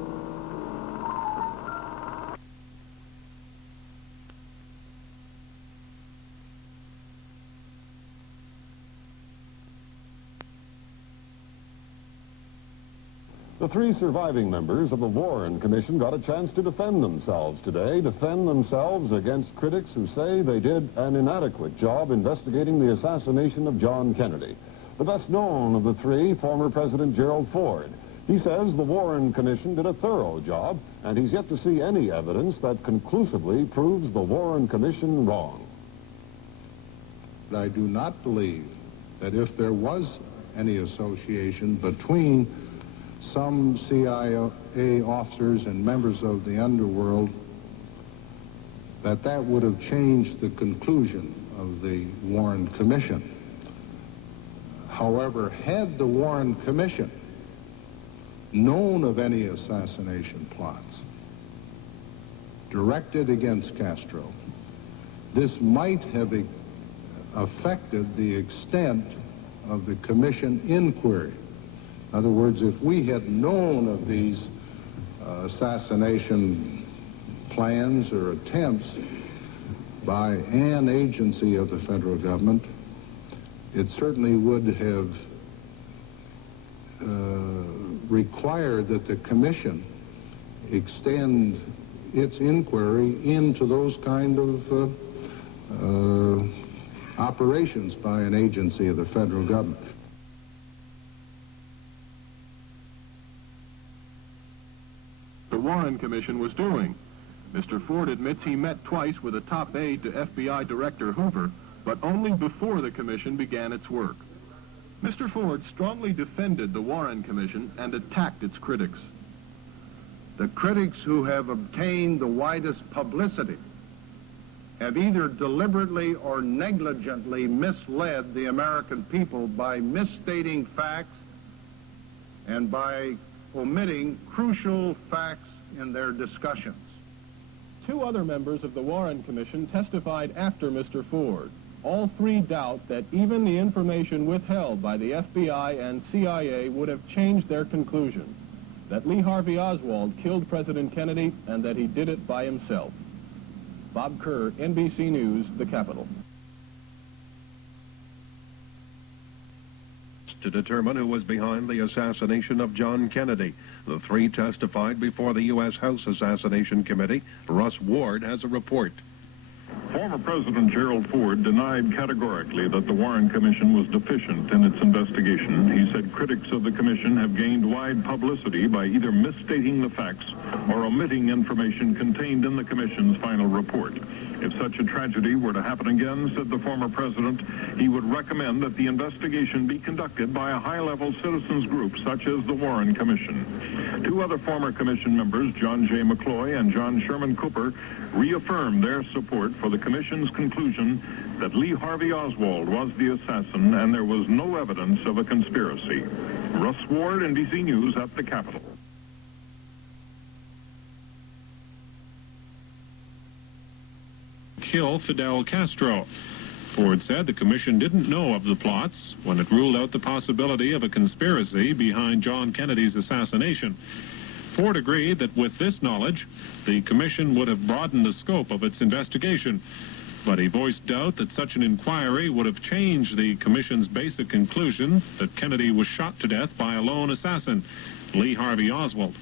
The three surviving members of the Warren Commission got a chance to defend themselves today, defend themselves against critics who say they did an inadequate job investigating the assassination of John Kennedy. The best known of the three, former President Gerald Ford. He says the Warren Commission did a thorough job, and he's yet to see any evidence that conclusively proves the Warren Commission wrong. I do not believe that if there was any association between some CIA officers and members of the underworld, that would have changed the conclusion of the Warren Commission. However, had the Warren Commission known of any assassination plots directed against Castro, this might have affected the extent of the commission inquiry. In other words, if we had known of these assassination plans or attempts by an agency of the federal government, it certainly would have required that the commission extend its inquiry into those kind of operations by an agency of the federal government. The Warren Commission was doing. Mr. Ford admits he met twice with a top aide to FBI Director Hoover, but only before the commission began its work. Mr. Ford strongly defended the Warren Commission and attacked its critics. The critics who have obtained the widest publicity have either deliberately or negligently misled the American people by misstating facts and by omitting crucial facts in their discussions. Two other members of the Warren Commission testified after Mr. Ford. All three doubt that even the information withheld by the FBI and CIA would have changed their conclusion, that Lee Harvey Oswald killed President Kennedy and that he did it by himself. Bob Kerr, NBC News, the Capitol. To determine who was behind the assassination of John Kennedy. The three testified before the U.S. House Assassination Committee. Russ Ward has a report. Former President Gerald Ford denied categorically that the Warren Commission was deficient in its investigation. He said critics of the commission have gained wide publicity by either misstating the facts or omitting information contained in the commission's final report. If such a tragedy were to happen again, said the former president, he would recommend that the investigation be conducted by a high-level citizens group such as the Warren Commission. Two other former commission members, John J. McCloy and John Sherman Cooper, reaffirmed their support for the commission's conclusion that Lee Harvey Oswald was the assassin and there was no evidence of a conspiracy. Russ Ward, NBC News at the Capitol. Kill Fidel Castro. Ford said the commission didn't know of the plots when it ruled out the possibility of a conspiracy behind John Kennedy's assassination. Ford agreed that with this knowledge, the commission would have broadened the scope of its investigation. but he voiced doubt that such an inquiry would have changed the commission's basic conclusion that Kennedy was shot to death by a lone assassin, Lee Harvey Oswald.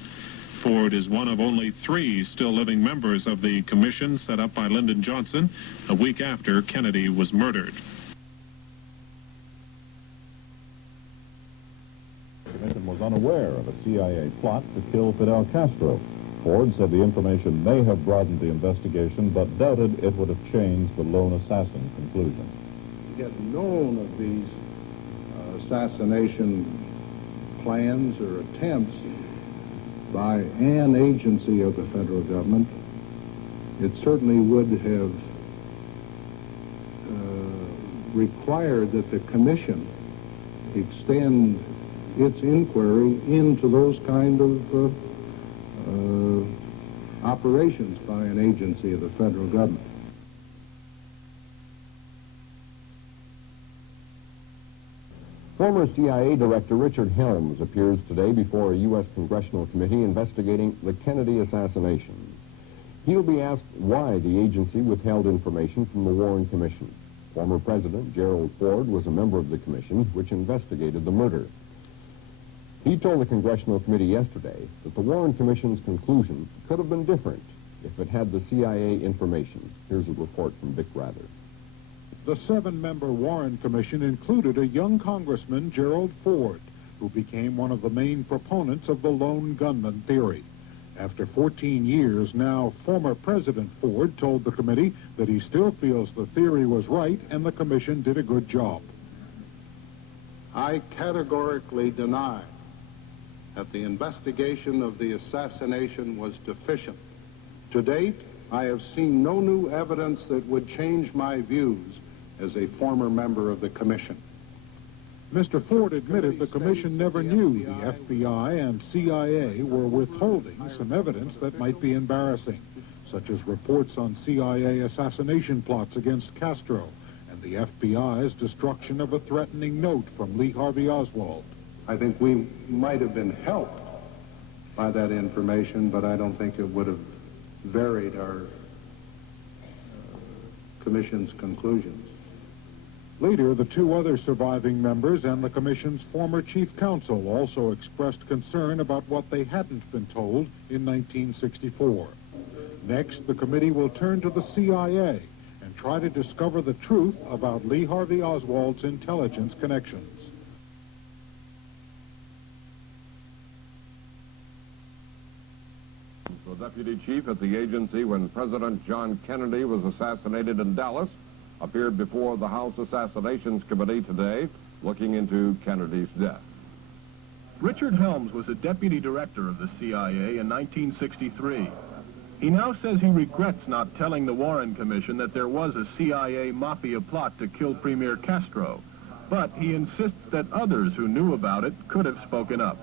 Ford is one of only 3 still living members of the commission set up by Lyndon Johnson a week after Kennedy was murdered. The commission was unaware of a CIA plot to kill Fidel Castro. Ford said the information may have broadened the investigation, but doubted it would have changed the lone assassin conclusion. Get known of these assassination plans or attempts by an agency of the federal government, it certainly would have required that the commission extend its inquiry into those kind of operations by an agency of the federal government. Former CIA Director Richard Helms appears today before a U.S. congressional committee investigating the Kennedy assassination. He'll be asked why the agency withheld information from the Warren Commission. Former President Gerald Ford was a member of the commission which investigated the murder. He told the congressional committee yesterday that the Warren Commission's conclusion could have been different if it had the CIA information. Here's a report from Vic Rather. The 7-member Warren Commission included a young Congressman, Gerald Ford, who became one of the main proponents of the lone gunman theory. After 14 years now, former President Ford told the committee that he still feels the theory was right and the commission did a good job. I categorically deny that the investigation of the assassination was deficient. To date, I have seen no new evidence that would change my views as a former member of the commission. Mr. Ford admitted the commission never knew the FBI and CIA were withholding some evidence that might be embarrassing, such as reports on CIA assassination plots against Castro and the FBI's destruction of a threatening note from Lee Harvey Oswald. I think we might have been helped by that information, but I don't think it would have varied our commission's conclusions. Later, the 2 other surviving members and the commission's former chief counsel also expressed concern about what they hadn't been told in 1964. Next, the committee will turn to the CIA and try to discover the truth about Lee Harvey Oswald's intelligence connections. The deputy chief at the agency when President John Kennedy was assassinated in Dallas appeared before the House Assassinations Committee today looking into Kennedy's death. Richard Helms was a deputy director of the CIA in 1963. He now says he regrets not telling the Warren Commission that there was a CIA mafia plot to kill Premier Castro, but he insists that others who knew about it could have spoken up.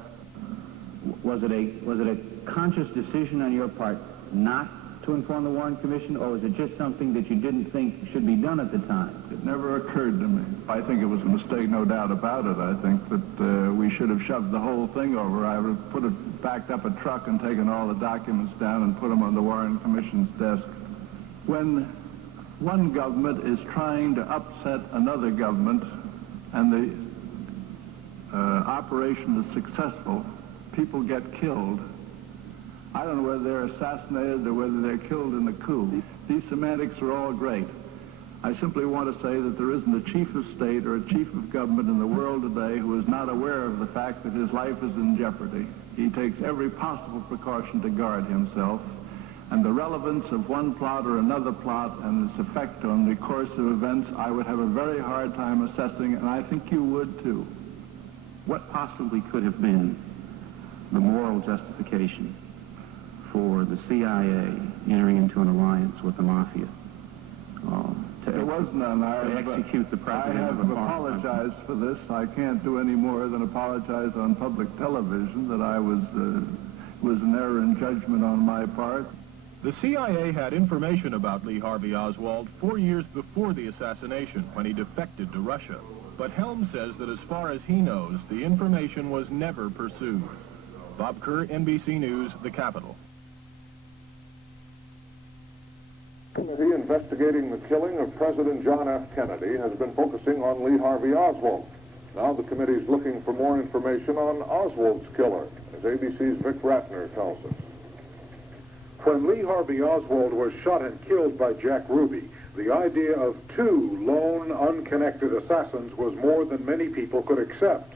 Was it a conscious decision on your part not to inform the Warren Commission, or was it just something that you didn't think should be done at the time? It never occurred to me. I think it was a mistake, no doubt about it. I think that we should have shoved the whole thing over. I would have backed up a truck and taken all the documents down and put them on the Warren Commission's desk. When one government is trying to upset another government and the operation is successful, people get killed. I don't know whether they're assassinated or whether they're killed in the coup. These semantics are all great. I simply want to say that there isn't a chief of state or a chief of government in the world today who is not aware of the fact that his life is in jeopardy. He takes every possible precaution to guard himself. And the relevance of one plot or another plot and its effect on the course of events, I would have a very hard time assessing, and I think you would too. What possibly could have been the moral justification for the CIA entering into an alliance with the mafia There was none. to execute the president? I have apologized for this. I can't do any more than apologize on public television that I was an error in judgment on my part. The CIA had information about Lee Harvey Oswald 4 years before the assassination, when he defected to Russia. But Helms says that as far as he knows, the information was never pursued. Bob Kerr, NBC News, the Capitol. Committee investigating the killing of President John F. Kennedy has been focusing on Lee Harvey Oswald. Now the committee is looking for more information on Oswald's killer, as ABC's Vic Ratner tells us. When Lee Harvey Oswald was shot and killed by Jack Ruby, the idea of two lone, unconnected assassins was more than many people could accept.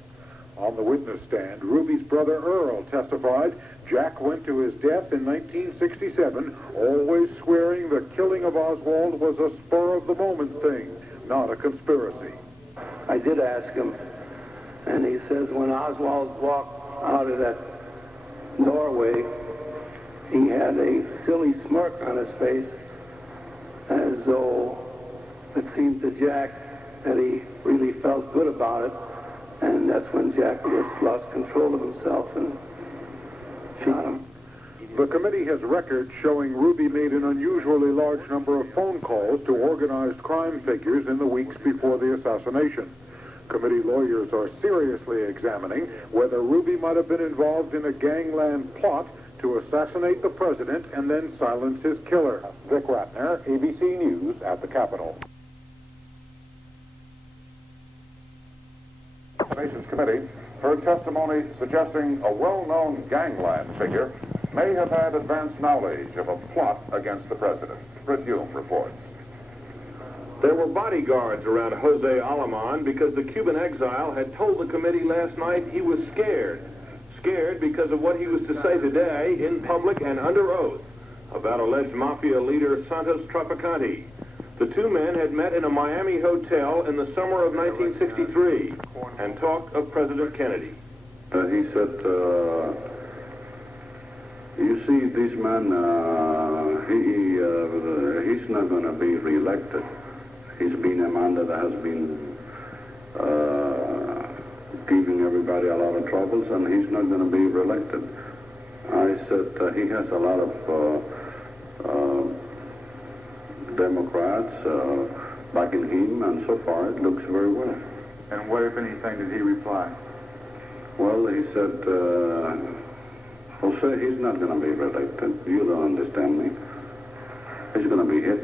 On the witness stand, Ruby's brother Earl testified Jack went to his death in 1967, always swearing the killing of Oswald was a spur-of-the-moment thing, not a conspiracy. I did ask him, and he says when Oswald walked out of that doorway, he had a silly smirk on his face, as though it seemed to Jack that he really felt good about it. And that's when Jack just lost control of himself and shot him. The committee has records showing Ruby made an unusually large number of phone calls to organized crime figures in the weeks before the assassination. Committee lawyers are seriously examining whether Ruby might have been involved in a gangland plot to assassinate the president and then silence his killer. Vic Ratner, ABC News at the Capitol. The Nations Committee heard testimony suggesting a well-known gangland figure may have had advanced knowledge of a plot against the president. Britt Hume reports. There were bodyguards around Jose Aleman because the Cuban exile had told the committee last night he was scared. Scared because of what he was to say today in public and under oath about alleged mafia leader Santos Traficante. The two men had met in a Miami hotel in the summer of 1963 and talked of President Kennedy. He said, you see, this man, he's not going to be reelected. He's been a man that has been giving everybody a lot of troubles, and he's not going to be reelected. I said, he has a lot of Democrats backing him, and so far it looks very well. And what, if anything, did he reply? Well, he said, Jose, he's not going to be reelected. You don't understand me. He's going to be hit.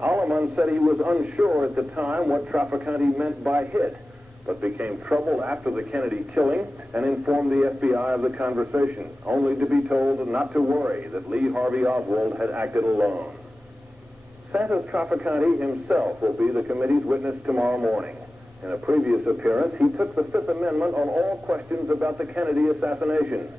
Aleman said he was unsure at the time what Traficante meant by hit, but became troubled after the Kennedy killing and informed the FBI of the conversation, only to be told not to worry, that Lee Harvey Oswald had acted alone. Santos Traficante himself will be the committee's witness tomorrow morning. In a previous appearance, he took the Fifth Amendment on all questions about the Kennedy assassination.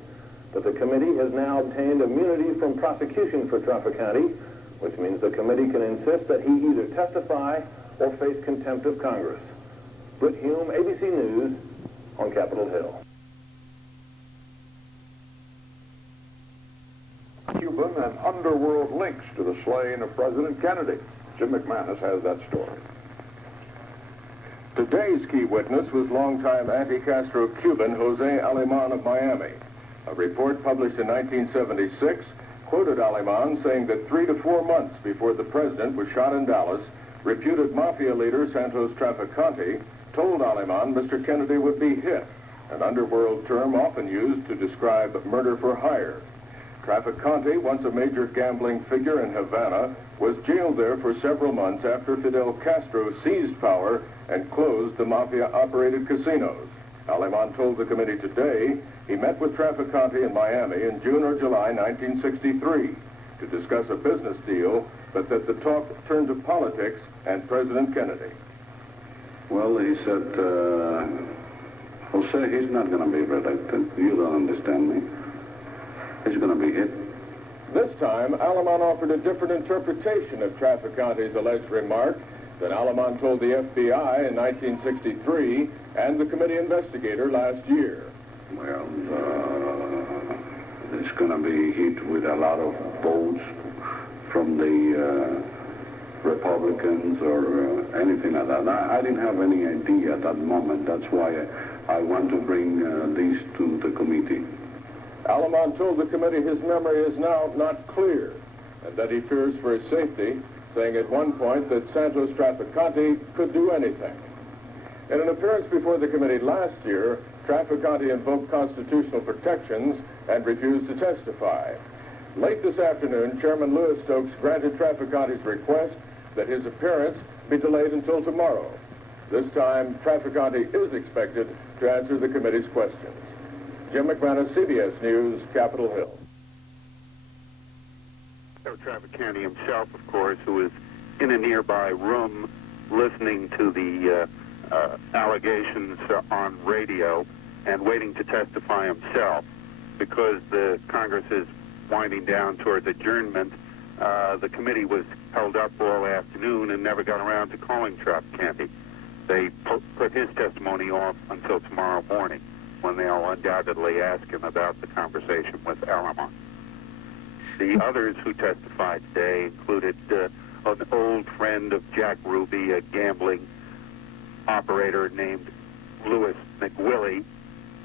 But the committee has now obtained immunity from prosecution for Traficante, which means the committee can insist that he either testify or face contempt of Congress. Britt Hume, ABC News, on Capitol Hill. Cuban and underworld links to the slaying of President Kennedy. Jim McManus has that story. Today's key witness was longtime anti-Castro Cuban Jose Aleman of Miami. A report published in 1976 quoted Aleman saying that 3 to 4 months before the president was shot in Dallas, reputed mafia leader Santos Traficante told Aleman Mr. Kennedy would be hit, an underworld term often used to describe murder for hire. Traficante, once a major gambling figure in Havana, was jailed there for several months after Fidel Castro seized power and closed the mafia-operated casinos. Aleman told the committee today he met with Traficante in Miami in June or July 1963 to discuss a business deal, but that the talk turned to politics and President Kennedy. Well, he said, Jose, he's not going to be reelected. You don't understand me. He's going to be hit. This time, Aleman offered a different interpretation of Traficante's alleged remark that Aleman told the FBI in 1963 and the committee investigator last year. Well, it's going to be hit with a lot of votes from the Republicans or anything like that. I didn't have any idea at that moment. That's why I want to bring these to the committee. Aleman told the committee his memory is now not clear and that he fears for his safety, saying at one point that Santos Traficante could do anything. In an appearance before the committee last year, Traficante invoked constitutional protections and refused to testify. Late this afternoon, Chairman Louis Stokes granted Trafficante's request that his appearance be delayed until tomorrow. This time, Trafficante is expected to answer the committee's questions. Jim McManus, CBS News, Capitol Hill. Trafficante himself, of course, who was in a nearby room listening to the allegations on radio and waiting to testify himself. Because the Congress is winding down towards adjournment, the committee was held up all afternoon and never got around to calling Trafficante. They put his testimony off until tomorrow morning, when they'll undoubtedly ask him about the conversation with Alamon. The others who testified today included an old friend of Jack Ruby, a gambling operator named Louis McWillie,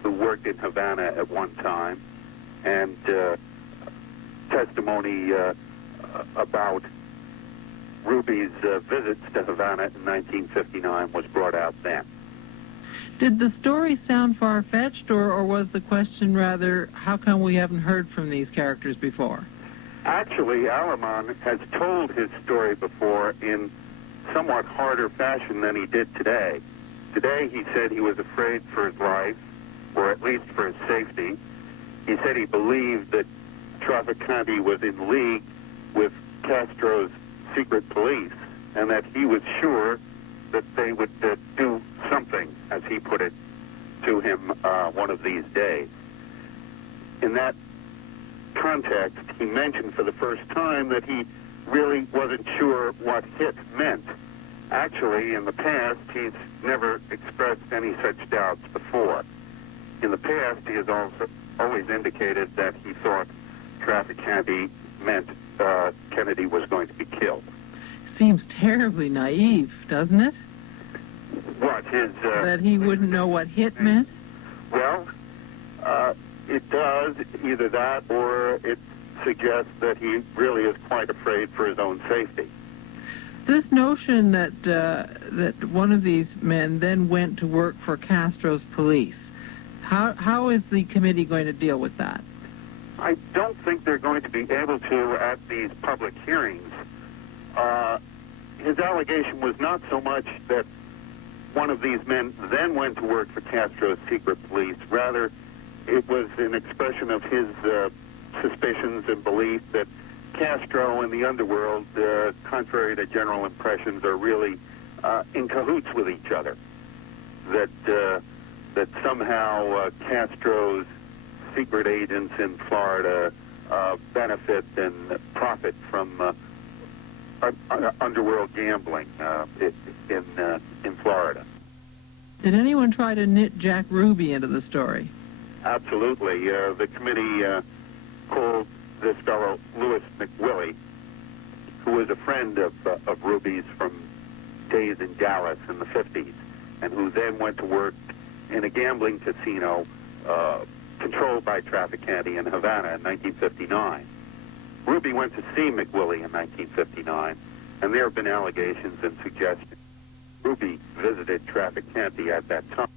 who worked in Havana at one time, and testimony about Ruby's visits to Havana in 1959 was brought out then. Did the story sound far-fetched, or was the question rather, how come we haven't heard from these characters before? Actually, Alamon has told his story before in somewhat harder fashion than he did today. Today he said he was afraid for his life, or at least for his safety. He said he believed that Trafficante was in league with Castro's secret police, and that he was sure that they would do something, as he put it to him, one of these days. In that context, he mentioned for the first time that he really wasn't sure what hit meant. Actually, in the past, he's never expressed any such doubts before. In the past, he has also always indicated that he thought Trafficante meant Kennedy was going to be killed. Seems terribly naive, doesn't it? What, his... that he wouldn't know what hit meant? Well, it does, either that or it suggests that he really is quite afraid for his own safety. This notion that that one of these men then went to work for Castro's police, how is the committee going to deal with that? I don't think they're going to be able to at these public hearings. His allegation was not so much that one of these men then went to work for Castro's secret police. Rather, it was an expression of his suspicions and belief that Castro and the underworld, contrary to general impressions, are really in cahoots with each other. That somehow Castro's secret agents in Florida benefit and profit from underworld gambling in Florida. Did anyone try to knit Jack Ruby into the story? Absolutely. The committee called this fellow Louis McWillie, who was a friend of Ruby's from days in Dallas in the 50s, and who then went to work in a gambling casino controlled by Trafficante in Havana in 1959. Ruby went to see McWillie in 1959, and there have been allegations and suggestions. Ruby visited Trafficante at that time.